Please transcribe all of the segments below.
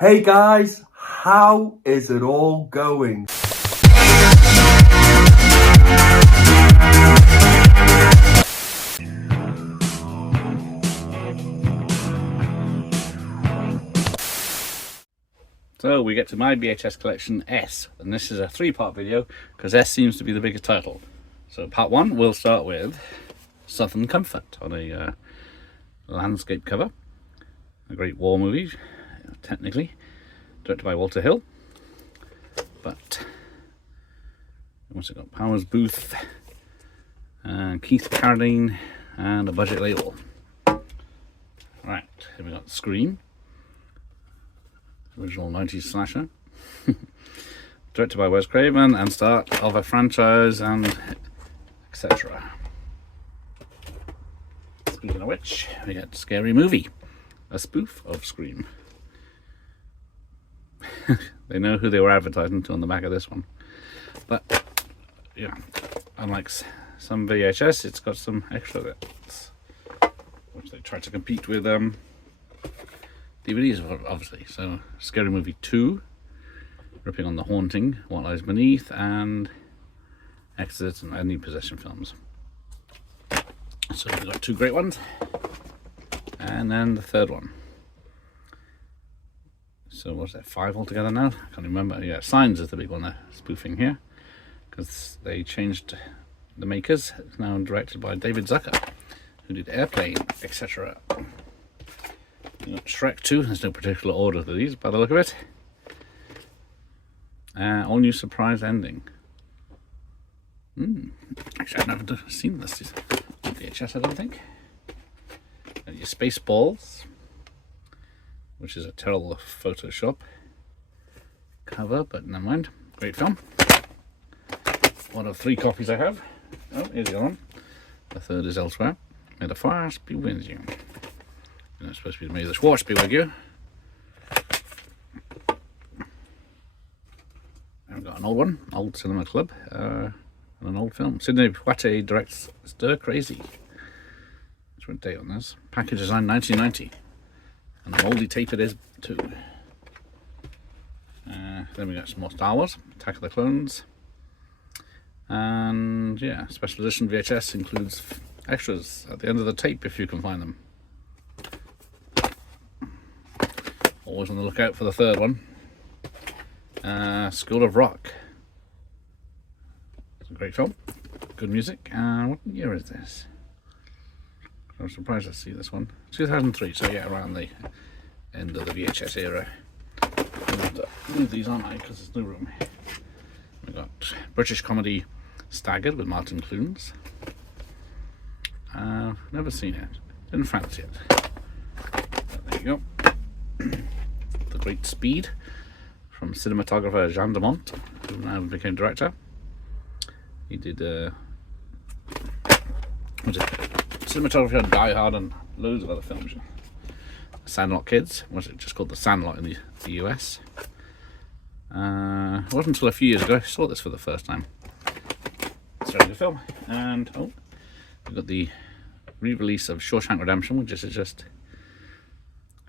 Hey guys, how is it all going? So we get to my VHS collection S, and this is a three-part video because S seems to be the biggest title. So part one, we'll start with Southern Comfort on a landscape cover. A great war movie, technically, directed by Walter Hill. But what's it got? Powers Booth, Keith Carradine, and a budget label. Right, here we got Scream. Original 90s slasher. Directed by Wes Craven and start of a franchise and etc. Speaking of which, we get Scary Movie, a spoof of Scream. They know who they were advertising to on the back of this one. But, yeah, unlike some VHS, it's got some extra bits, which they try to compete with DVDs, obviously. So, Scary Movie 2, Ripping on the Haunting, What Lies Beneath, and Exorcist and Any Possession films. So we've got two great ones, and then the third one. So what's that, 5 altogether now? I can't remember. Yeah, Signs is the big one they're spoofing here, because they changed the makers. It's now directed by David Zucker, who did Airplane, etc. You got Shrek 2, there's no particular order to these by the look of it. All new surprise ending. Actually, I've never seen this on VHS, I don't think. And your Spaceballs, which is a terrible Photoshop cover, but never mind. Great film. One of 3 copies I have. Oh, here's the other one. The third is elsewhere. May the force be with you. And it's supposed to be May the Schwartz be with you. I've got an old one, Old Cinema Club, and an old film. Sidney Poitier directs Stir Crazy. What's the date on this? Package design 1990. And the mouldy tape it is too. Then we got some more Star Wars, Attack of the Clones. And yeah, special edition VHS includes extras at the end of the tape if you can find them. Always on the lookout for the third one. School of Rock. It's a great film. Good music. What year is this? I'm surprised to see this one. 2003, so yeah, around the end of the VHS era. I'm going to move these, aren't I? Because there's no room. We've got British comedy Staggered with Martin Clunes. Never seen it. Didn't fancy it. But there you go. The Great Speed from cinematographer Jean de Mont, who now became director. He did cinematography on Die Hard and loads of other films. Sandlot Kids, was it just called The Sandlot in the US? It wasn't until a few years ago I saw this for the first time. It's a very good film. And we've got the re-release of Shawshank Redemption, which is just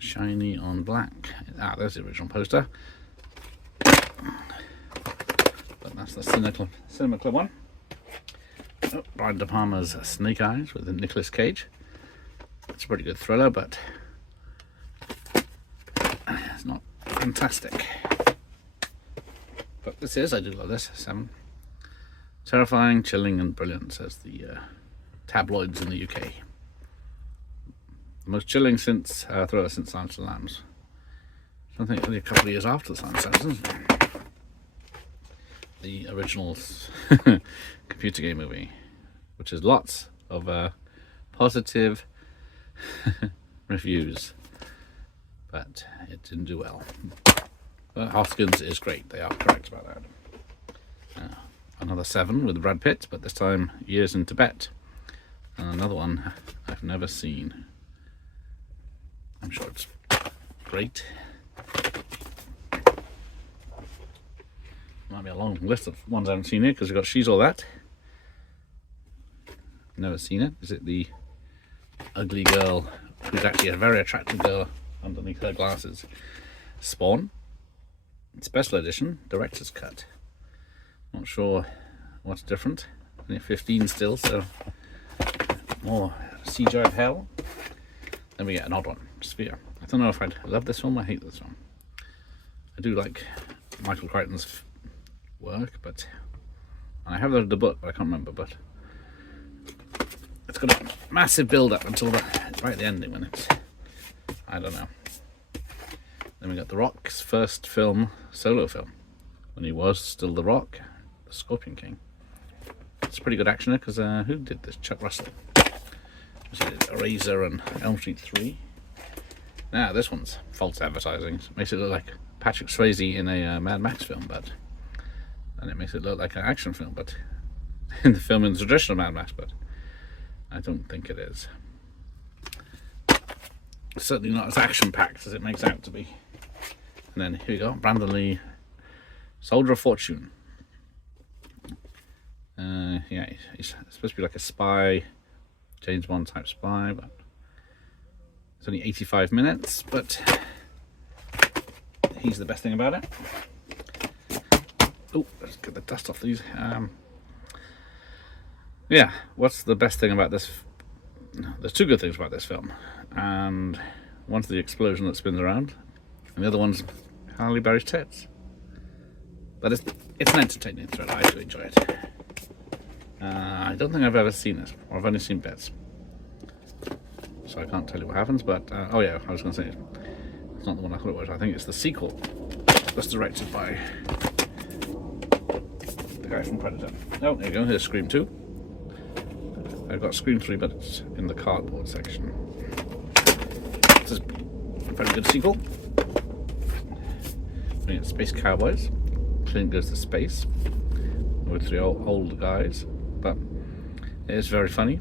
shiny on black. There's the original poster. But that's the Cinema Club one. Brian De Palma's Snake Eyes with Nicolas Cage. It's a pretty good thriller, but it's not fantastic. But this is, I do love this. 7. Terrifying, chilling, and brilliant, says the tabloids in the UK. The most chilling thriller since Silence of the Lambs. I think only a couple of years after the Silence of the Lambs, isn't it? The original computer game movie, which has lots of positive reviews, but it didn't do well. But Hoskins is great, they are correct about that. Another 7 with Brad Pitt, but this time Years in Tibet. And another one I've never seen. I'm sure it's great. Might be a long list of ones I haven't seen here because we've got She's All That. Never seen it. Is it the ugly girl who's actually a very attractive girl underneath her glasses? Spawn, special edition, director's cut. Not sure what's different. Only 15 still, so more CGI hell. Then we get an odd one, Sphere. I don't know if I'd love this film or hate this film. I do like Michael Crichton's work, but I have read the book, but I can't remember. But it's got a massive build up until right at the ending when it's, I don't know. Then we got The Rock's first film, solo film, when he was still The Rock, the Scorpion King. It's a pretty good action because who did this? Chuck Russell. Eraser and Elm Street 3. Now this one's false advertising. It makes it look like Patrick Swayze in a Mad Max film, and it makes it look like an action film, but in the film in the traditional Mad Max, but I don't think it is. It's certainly not as action-packed as it makes out to be. And then here we go, Brandon Lee, Soldier of Fortune. Yeah, he's supposed to be like a spy, James Bond type spy, but it's only 85 minutes, but he's the best thing about it. Oh, let's get the dust off these. Yeah, what's the best thing about this? There's two good things about this film, and one's the explosion that spins around, and the other one's Halle Berry's tits. But it's an entertaining thriller. I do enjoy it. I don't think I've ever seen it, or I've only seen bits, so I can't tell you what happens. But oh yeah, I was going to say it's not the one I thought it was. I think it's the sequel that's directed by the guy from Predator. Oh, there you go. Here's Scream 2. I've got Scream 3, but it's in the cardboard section. This is a very good sequel. We get Space Cowboys. Clint goes to space with three old guys, but it is very funny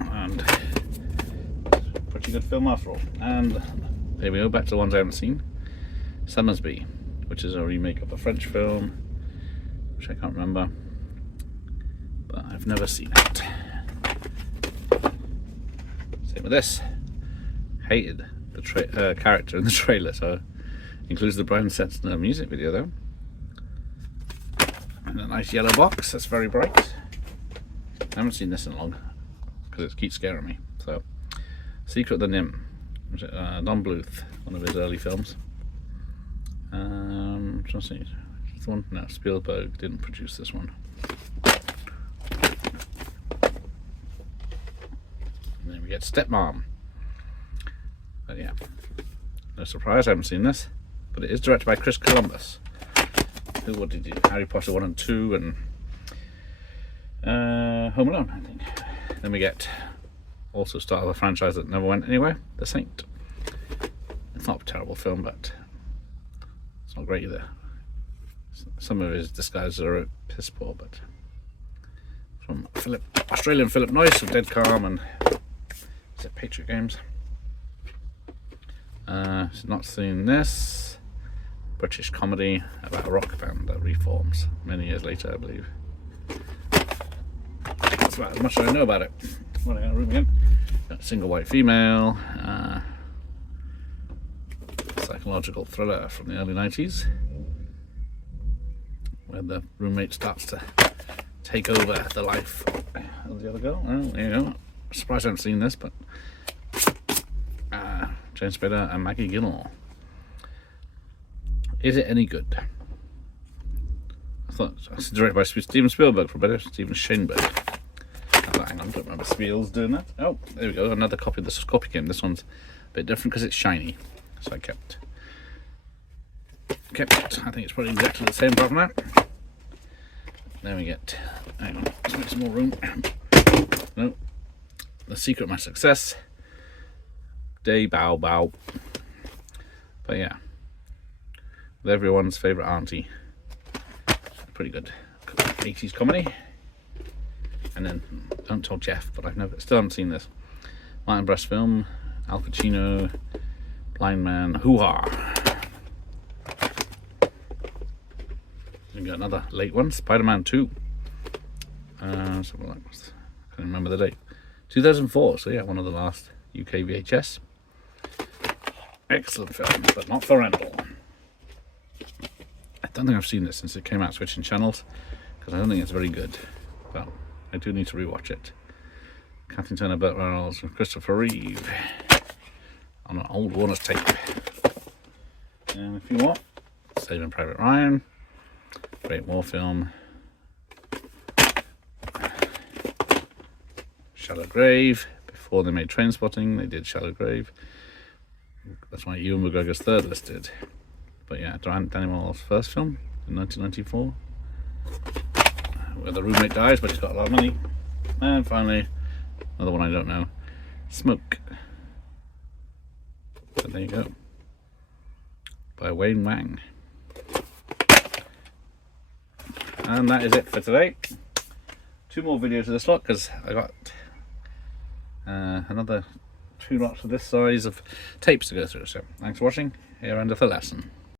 and it's a pretty good film after all. And there we go, back to the ones I haven't seen. Summersby, which is a remake of a French film, which I can't remember, but I've never seen it. Same with this. Hated the character in the trailer, so includes the Brian Setzer music video though. And a nice yellow box that's very bright. I haven't seen this in long because it keeps scaring me. So, Secret of the Nim, was it Don Bluth, one of his early films. Trying to see, this one? No, Spielberg didn't produce this one. And then we get Stepmom. But yeah, no surprise, I haven't seen this, but it is directed by Chris Columbus. What did he do? Harry Potter 1 and 2 and Home Alone, I think. Then we get also start of a franchise that never went anywhere, The Saint. It's not a terrible film, but it's not great either. Some of his disguises are a piss poor, but from Australian Philip Noyce of Dead Calm and is it Patriot Games? Not seen this. British comedy about a rock band that reforms many years later, I believe. That's about as much as I know about it. Well, I got a room again. Got a single white female. Psychological thriller from the early 90s, where the roommate starts to take over the life of the other girl. Oh, there you go. I'm surprised I haven't seen this, but James Spader and Maggie Gyllenhaal. Is it any good? I thought it's directed by Steven Spielberg for better, Steven Schoenberg. Hang on, I don't remember Spiel's doing that. Oh, there we go, another copy of the Scorpion King. This one's a bit different because it's shiny, so I kept it. I think it's probably exactly the same apart from that. Then we get, hang on, let's make some more room. No, The Secret of My Success. Day Bow Bow. But yeah, with everyone's favourite auntie. Pretty good 80s comedy. And then Don't Tell Jeff, but still haven't seen this. Martin Brest film, Al Pacino, Blind Man, Hoo-Ha. We got another late one, Spider-Man 2. Something like, I can't remember the date. 2004, so yeah, one of the last UK VHS. Excellent film, but not for rental. I don't think I've seen this since it came out switching channels, because I don't think it's very good. Well, I do need to rewatch it. Kathleen Turner, Burt Reynolds, and Christopher Reeve on an old Warner's tape. And if you want, Saving Private Ryan, great war film. Shallow Grave. Before they made Trainspotting, they did Shallow Grave. That's why Ewan McGregor's third listed. But yeah, Danny Boyle's first film in 1994, where the roommate dies, but he's got a lot of money. And finally, another one I don't know, Smoke. So there you go, by Wayne Wang. And that is it for today. 2 more videos of this lot, because I got another 2 lots of this size of tapes to go through. So thanks for watching. Here endeth the lesson.